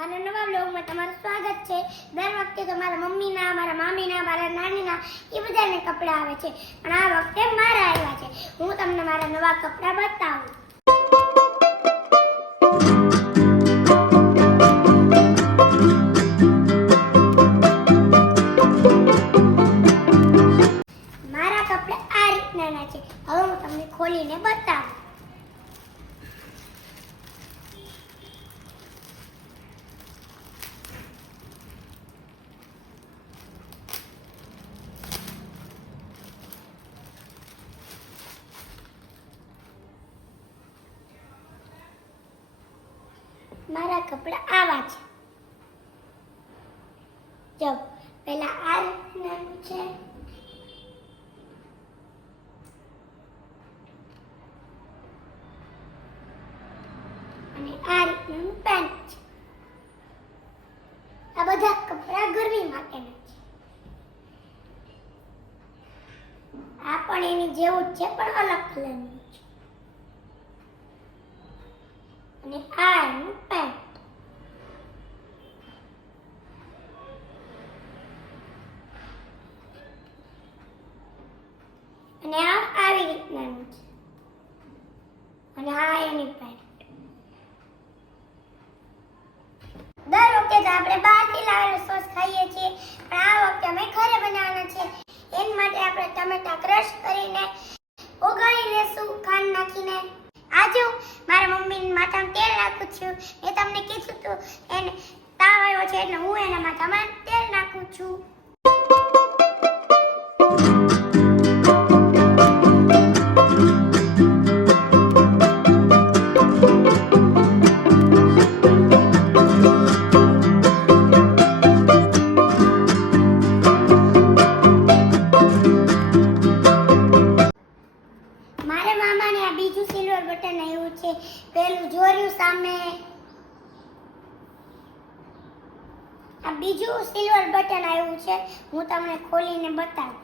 મારા નવા બ્લોગમાં તમારું સ્વાગત છે। દર વખતે તો મારા મમ્મીના, મારા મામીના, મારા નાનીના એ બધાને કપડાં આવે છે, પણ આ વખતે મારા આવ્યા છે। હું તમને મારા નવા કપડાં બતાવું। મારા કપડાં આ રીતના છે। હવે હું તમને ખોલીને બતાવું। મારા કપડાં આવા છે। જો પહેલા આ રીતનું છે, અને આ રીતનું પેન્ટ છે। આ બધા કપડાં ગરમી માટેના છે। આ પણ એની જેવું જ છે, પણ અલગ કલરનું છે, અને આ એનું પેન્ટ। અને આ આવી રીતનાનું છે, અને આ એની પેન્ટ। દર વખતે તો આપણે બહારથી લાવેલો સોસ ખાઈએ છીએ, પણ આ વખતે અમે ઘરે બનાવવાના છે। એના માટે આપણે ટમેટા ક્રશ કરીને ઓગાળી લેશું ખાંડ નાખીને। આજુ મારા મમ્મીના માથામાં તેલ નાખું છું। મેં તમને કીધું હતું એને તાવ આવ્યો છે, એટલે હું એના માથામાં તેલ નાખું છું। મારા મામાને આ બીજું સિલ્વર બટન આવ્યું છે, પેલું જોર્યું સામે। આ બીજું સિલ્વર બટન આવ્યું છે, હું તમને ખોલીને બતાવું।